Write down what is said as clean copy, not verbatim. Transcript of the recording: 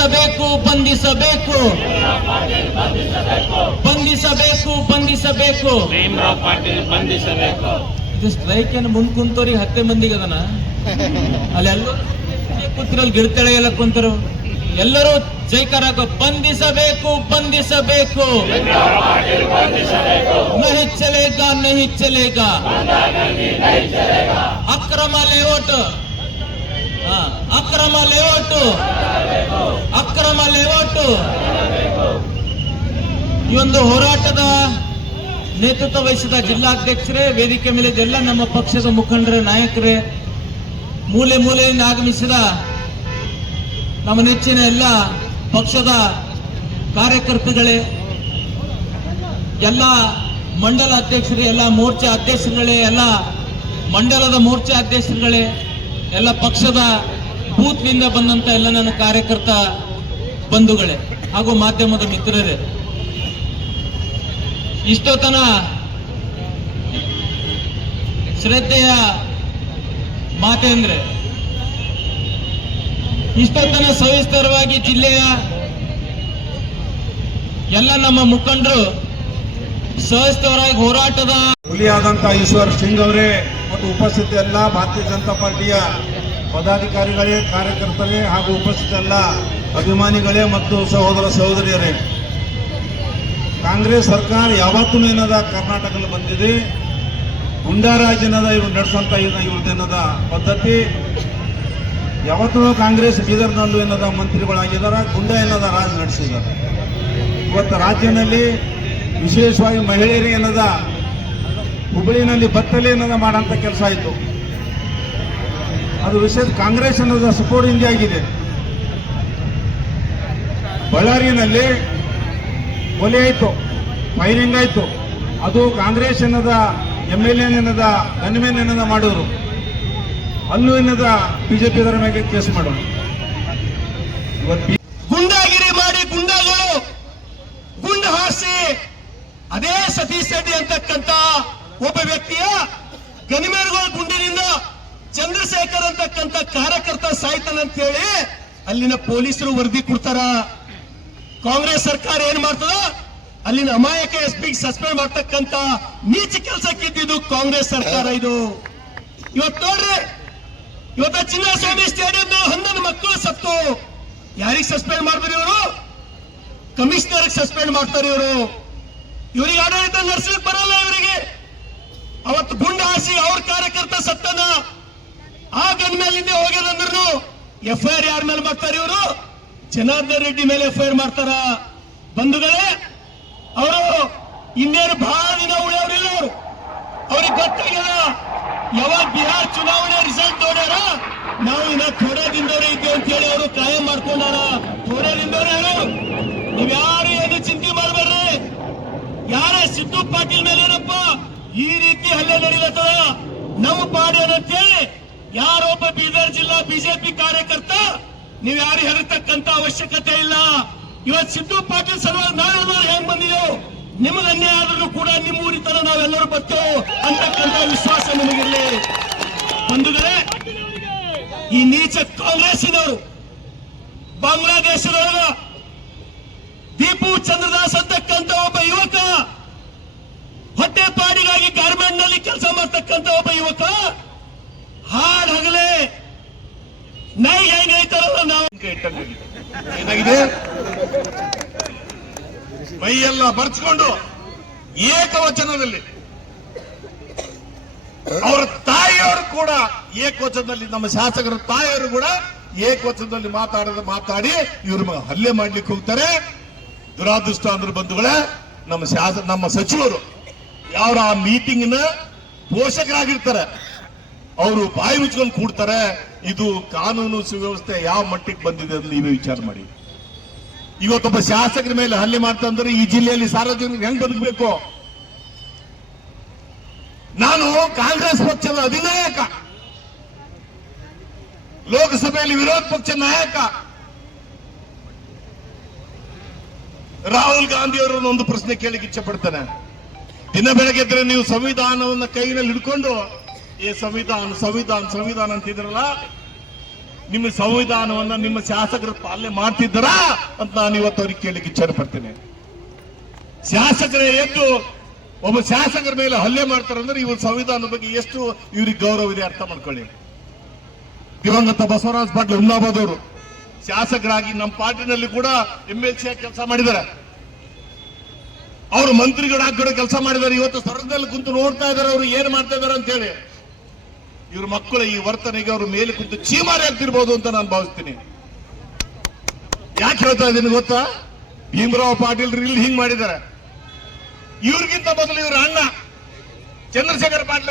ಬಂಧಿಸಬೇಕು ಬಂಧಿಸಬೇಕು ಬಂಧಿಸಬೇಕು ಬಂಧಿಸಬೇಕು ಭೀಮರಾವ್ ಪಾಟೀಲ್ ಬಂಧಿಸಬೇಕು. ಇದು ಸ್ಟ್ರೈಕ್ ಏನು ಮುಂದ್ ಕುಂತವ್ರಿಗೆ 10 ಮಂದಿಗೆ ಅದನ ಅಲ್ಲೆಲ್ಲರೂ ಕೂತಿರಲ್ಲಿ ಗಿಡತಳೆ ಎಲ್ಲ ಕುಂತರು ಎಲ್ಲರೂ ಜೈಕಾರ ಬಂಧಿಸಬೇಕು ಬಂಧಿಸಬೇಕು. ನಹಿ ಚಲೇಗಾ ನಹಿ ಚಲೇಗಾ ಅಕ್ರಮ ಲೇಔಟ್ ಅಕ್ರಮ ಲೇಔಟ್ ಅಕ್ರಮ ಲೇಔಟ್. ಈ ಒಂದು ಹೋರಾಟದ ನೇತೃತ್ವ ವಹಿಸಿದ ಜಿಲ್ಲಾಧ್ಯಕ್ಷರೇ, ವೇದಿಕೆ ಮೇಲೆ ಎಲ್ಲ ನಮ್ಮ ಪಕ್ಷದ ಮುಖಂಡರೇ, ನಾಯಕರೇ, ಮೂಲೆ ಮೂಲೆಯಿಂದ ಆಗಮಿಸಿದ ನಮ್ಮ ನೆಚ್ಚಿನ ಎಲ್ಲ ಪಕ್ಷದ ಕಾರ್ಯಕರ್ತಗಳೇ, ಎಲ್ಲ ಮಂಡಲ ಅಧ್ಯಕ್ಷರೇ, ಎಲ್ಲ ಮೋರ್ಚಾ ಅಧ್ಯಕ್ಷರುಗಳೇ, ಎಲ್ಲ ಮಂಡಲದ ಮೋರ್ಚಾ ಅಧ್ಯಕ್ಷರುಗಳೇ, ಎಲ್ಲ ಪಕ್ಷದ ಬೂತ್ನಿಂದ ಬಂದಂತ ಎಲ್ಲ ನನ್ನ ಕಾರ್ಯಕರ್ತ ಬಂಧುಗಳೇ ಹಾಗೂ ಮಾಧ್ಯಮದ ಮಿತ್ರರೇ, ಇಷ್ಟೊತ್ತನ ಶ್ರದ್ಧೆಯ ಮಾತೇಂದ್ರೆ ಇಷ್ಟೊತ್ತನ ಸವಿಸ್ತರವಾಗಿ ಜಿಲ್ಲೆಯ ಎಲ್ಲ ನಮ್ಮ ಮುಖಂಡರು ಸವಿಸ್ತರವಾಗಿ ಹೋರಾಟದ ಹುಲಿಯಾದಂತಹ ಈಶ್ವರ್ ಸಿಂಗ್ ಅವರೇ ಮತ್ತು ಉಪಸ್ಥಿತ ಎಲ್ಲ ಭಾರತೀಯ ಜನತಾ ಪಾರ್ಟಿಯ ಪದಾಧಿಕಾರಿಗಳೇ, ಕಾರ್ಯಕರ್ತರೇ ಹಾಗೂ ಉಪಸ್ಥಿತ ಎಲ್ಲ ಅಭಿಮಾನಿಗಳೇ ಮತ್ತು ಸಹೋದರ ಸಹೋದರಿಯರೇ, ಕಾಂಗ್ರೆಸ್ ಸರ್ಕಾರ ಯಾವತ್ತೂ ಏನದ ಕರ್ನಾಟಕದಲ್ಲಿ ಬಂದಿದೆ. ಗುಂಡಾರಾಜ್ ಏನದ ಇವ್ರು ನಡೆಸಂತ ಇವ್ರದ್ದೇನದ ಪದ್ಧತಿ ಯಾವತ್ತೂ ಕಾಂಗ್ರೆಸ್ ಬೀದರ್ನಲ್ಲೂ ಏನದ ಮಂತ್ರಿಗಳಾಗಿದ್ದಾರೆ, ಗುಂಡ ಏನದ ರಾಜ್ ನಡೆಸಿದ್ದಾರೆ. ಇವತ್ತು ರಾಜ್ಯದಲ್ಲಿ ವಿಶೇಷವಾಗಿ ಮಹಿಳೆಯರಿಗೆ ಏನದ ಹುಬ್ಬಳ್ಳಿನಲ್ಲಿ ಬತ್ತಲೆ ಏನದ ಮಾಡೋಂಥ ಕೆಲಸ ಆಯಿತು. ಅದು ವಿಶೇಷ ಕಾಂಗ್ರೆಸ್ ಅನ್ನೋದ ಸಪೋರ್ಟ್ ಇಂಡಿಯಾ ಆಗಿದೆ. ಬಳ್ಳಾರಿಯಲ್ಲಿ ಕೊಲೆ ಆಯಿತು, ಫೈರಿಂಗ್ ಆಯಿತು, ಅದು ಕಾಂಗ್ರೆಸ್ ಏನದ MLA ಏನದ ಗನ್ಮೆನ್ ಏನದ ಮಾಡಿದ್ರು, ಅಲ್ಲೂ ಏನದ ಬಿಜೆಪಿ ಅದರ ಮೇಲೆ ಕೇಸ್ ಮಾಡೋದು. ಗುಂಡಾಗಿರಿ ಮಾಡಿ ಗುಂಡಾಗಳು ಗುಂಡು ಹಾರಿಸಿ ಅದೇ ಸತೀಶ್ ರೆಡ್ಡಿ ಅಂತಕ್ಕಂತ ಒಬ್ಬ ವ್ಯಕ್ತಿಯ ಗನಿಮೇರುಗಳ ಗುಂಡಿನಿಂದ ಚಂದ್ರಶೇಖರ್ ಅಂತಕ್ಕಂತ ಕಾರ್ಯಕರ್ತ ಸಾಯ್ತಾನಂತ ಹೇಳಿ ಅಲ್ಲಿನ ಪೊಲೀಸರು ವರದಿ ಕೊಡ್ತಾರ. ಕಾಂಗ್ರೆಸ್ ಸರ್ಕಾರ ಏನ್ ಮಾಡ್ತದ, ಅಲ್ಲಿನ ಅಮಾಯಕ SP ಸಸ್ಪೆಂಡ್ ಮಾಡ್ತಕ್ಕಂತ ನೀಚ ಕೆಲಸಕ್ಕಿದ್ದು ಕಾಂಗ್ರೆಸ್ ಸರ್ಕಾರ. ಇದು ಇವತ್ತು ನೋಡ್ರಿ, ಇವತ್ತ ಚಿನ್ನಸ್ವಾಮಿ ಸ್ಟೇಡಿಯಂ 11 ಮಕ್ಕಳು ಸತ್ತು. ಯಾರಿಗೆ ಸಸ್ಪೆಂಡ್ ಮಾಡಿದ್ರು ಇವರು? ಕಮಿಷನರ್ ಸಸ್ಪೆಂಡ್ ಮಾಡ್ತಾರೆ ಇವರು. ಇವರಿಗೆ ಆಡಳಿತ ನಡೆಸಲಿಕ್ಕೆ ಬರಲ್ಲ ಇವರಿಗೆ. ಅವತ್ತು ಗುಂಡು ಹಾಸಿ ಅವ್ರ ಕಾರ್ಯಕರ್ತ ಸತ್ತನ, ಆ ಗನ್ ಮೇಲಿಂದ ಹೋಗ್ಯದಂದ್ರು FIR ಯಾರ ಮೇಲೆ ಮಾಡ್ತಾರೆ ಇವರು? ಜನಾರ್ದನ್ ರೆಡ್ಡಿ ಮೇಲೆ FIR ಮಾಡ್ತಾರ. ಬಂಧುಗಳೇ, ಅವರು ಇನ್ನೇನು ಬಹಳ ದಿನ ಉಳಿಯೋರಿಲ್ಲ. ಅವರು ಅವ್ರಿಗೆ ಗೊತ್ತಾಗ್ಯದ ಯಾವಾಗ ಬಿಹಾರ್ ಚುನಾವಣೆ ರಿಸಲ್ಟ್ ನೋಡ್ಯಾರ, ನಾವು ಇನ್ನ ಥೋಡೆ ದಿನದವರೇ ಇದ್ದೇವೆ ಅಂತ ಹೇಳಿ ಅವರು ಕಾಯಂ ಮಾಡ್ಕೊಂಡಾರ. ಥೋಡೆ ದಿನದವರೇ ಯಾರು, ನೀವ್ಯಾರು ಏನು ಚಿಂತೆ ಮಾಡಬೇಡ್ರಿ. ಯಾರ ಸಿದ್ದು ಪಾಟೀಲ್ ಮೇಲೆ ಏನಪ್ಪ ಈ ರೀತಿ ಹಲ್ಲೆ ನಡೀಲತ್ತದ, ನಮ್ಮ ಪಾಡ್ಯಾನ ಅಂತೇಳಿ ಯಾರೊಬ್ಬ ಬೀದರ್ ಜಿಲ್ಲಾ ಬಿಜೆಪಿ ಕಾರ್ಯಕರ್ತ ನೀವ್ ಯಾರು ಹೆರತಕ್ಕಂತ ಅವಶ್ಯಕತೆ ಇಲ್ಲ. ಇವತ್ತು ಸಿದ್ದು ಪಾಟೀಲ್ ಸಲುವಾಗಿ ನಾವೆಲ್ಲರೂ ಹೆಂಗ್ ಬಂದಿದ್ದೇವೆ, ನಿಮಗೆ ಅನ್ಯಾಯ ಆದ್ರೂ ಕೂಡ ನಿಮ್ಮ ಊರಿತನ ನಾವೆಲ್ಲರೂ ಬರ್ತೇವೆ ಅಂತಕ್ಕಂಥ ವಿಶ್ವಾಸ ನಿಮಗಿರಲಿ. ಬಂಧುಗಳೇ, ಈ ನೀಚ ಕಾಂಗ್ರೆಸ್ಸಿನವರು ಬಾಂಗ್ಲಾದೇಶದೊಳಗ ದೀಪು ಚಂದ್ರದಾಸ್ ಅಂತಕ್ಕಂಥ ಒಬ್ಬ ಯುವಕ, ಹೊಟ್ಟೆಪಾಡಿಗಾಗಿ ಗಾರ್ಮೆಂಟ್ ನಲ್ಲಿ ಕೆಲಸ ಮಾಡ್ತಕ್ಕಂಥ ಒಬ್ಬ ಯುವಕ ಹಾಡ್ ಹಗಲೇ ನೈ ಹೆಂಗ್ ಹೇಳ್ತಾರಲ್ಲ ನಾವು ಏನಾಗಿದೆ, ಮೈಯೆಲ್ಲ ಬರ್ಚ್ಕೊಂಡು ಏಕವಚನದಲ್ಲಿ ಅವರ ತಾಯಿಯವರು ಕೂಡ ಏಕವಚನದಲ್ಲಿ, ನಮ್ಮ ಶಾಸಕರ ತಾಯಿಯವರು ಕೂಡ ಏಕವಚನದಲ್ಲಿ ಮಾತಾಡಿ ಇವ್ರ ಹಲ್ಲೆ ಮಾಡ್ಲಿಕ್ಕೆ ಹೋಗ್ತಾರೆ. ದುರಾದೃಷ್ಟ ಅಂದ್ರೆ ಬಂಧುಗಳೇ, ನಮ್ಮ ಸಚಿವರು ಯಾರ ಆ ಮೀಟಿಂಗ್ನ ಪೋಷಕರಾಗಿರ್ತಾರೆ, ಅವರು ಬಾಯಿ ಮುಚ್ಕೊಂಡು ಕೂಡ್ತಾರೆ. ಇದು ಕಾನೂನು ಸುವ್ಯವಸ್ಥೆ ಯಾವ ಮಟ್ಟಿಗೆ ಬಂದಿದೆ ಅಂತ ನೀವೇ ವಿಚಾರ ಮಾಡಿ. ಇವತ್ತೊಬ್ಬ ಶಾಸಕರ ಮೇಲೆ ಹಲ್ಲೆ ಮಾಡ್ತಂದ್ರೆ ಈ ಜಿಲ್ಲೆಯಲ್ಲಿ ಸಾರ್ವಜನಿಕರು ಹೆಂಗ್ ಬದುಕಬೇಕು? ನಾನು ಕಾಂಗ್ರೆಸ್ ಪಕ್ಷದ ಅಧಿನಾಯಕ, ಲೋಕಸಭೆಯಲ್ಲಿ ವಿರೋಧ ಪಕ್ಷ ನಾಯಕ ರಾಹುಲ್ ಗಾಂಧಿ ಅವರನ್ನು ಒಂದು ಪ್ರಶ್ನೆ ಕೇಳಿಕ್ಕೆ ಇಚ್ಛೆ ಪಡ್ತಾನೆ. ದಿನ ಬೆಳಗ್ಗೆದ್ರೆ ನೀವು ಸಂವಿಧಾನವನ್ನ ಕೈನಲ್ಲಿ ಹಿಡ್ಕೊಂಡು ಸಂವಿಧಾನ ಸಂವಿಧಾನ ಸಂವಿಧಾನ ಅಂತಿದ್ರಲ್ಲ, ನಿಮ್ಮ ಸಂವಿಧಾನವನ್ನ ನಿಮ್ಮ ಶಾಸಕರು ಪಾಲನೆ ಮಾಡ್ತಿದ್ದಾರಾ ಅಂತ ನಾನು ಇವತ್ತು ಅವ್ರಿಗೆ ಕೇಳಲಿಕ್ಕೆ ಇಚ್ಛೆ ಪಡ್ತೇನೆ. ಶಾಸಕರೇ ಎದ್ದು ಒಬ್ಬ ಶಾಸಕರ ಮೇಲೆ ಹಲ್ಲೆ ಮಾಡ್ತಾರಂದ್ರೆ ಇವ್ರ ಸಂವಿಧಾನದ ಬಗ್ಗೆ ಎಷ್ಟು ಇವ್ರಿಗೆ ಗೌರವ ಇದೆ ಅರ್ಥ ಮಾಡ್ಕೊಳ್ಳಿ. ದಿವಂಗತ ಬಸವರಾಜ ಪಾಟೀಲ್ ಹುಮ್ನಾಬಾದ್ ಅವರು ಶಾಸಕರಾಗಿ ನಮ್ಮ ಪಾರ್ಟಿನಲ್ಲಿ ಕೂಡ MLC ಆಗಿ ಕೆಲಸ ಮಾಡಿದ್ದಾರೆ. ಅವರು ಮಂತ್ರಿಗಳಾಗಿ ಕೂಡ ಕೆಲಸ ಮಾಡಿದ್ದಾರೆ. ಇವತ್ತು ಸ್ವರ್ಗದಲ್ಲಿ ಕುಂತು ನೋಡ್ತಾ ಇದ್ದಾರೆ ಅವರು ಏನ್ ಮಾಡ್ತಾ ಇದಾರೆ ಅಂತ ಹೇಳಿ. ಇವ್ರ ಮಕ್ಕಳ ಈ ವರ್ತನೆಗೆ ಅವರು ಮೇಲೆ ಕುಂತು ಚೀಮಾರಿ ಆಗ್ತಿರ್ಬೋದು ಅಂತ ನಾನು ಭಾವಿಸ್ತೀನಿ. ಯಾಕೆ ಹೇಳ್ತಾ ಇದ್ದೀನಿ ಗೊತ್ತಾ? ಭೀಮರಾವ್ ಪಾಟೀಲ್ ಇಲ್ಲಿ ಹಿಂಗ್ ಮಾಡಿದ್ದಾರೆ. ಇವ್ರಿಗಿಂತ ಮೊದಲು ಇವ್ರ ಅಣ್ಣ ಚಂದ್ರಶೇಖರ್ ಪಾಟೀಲ್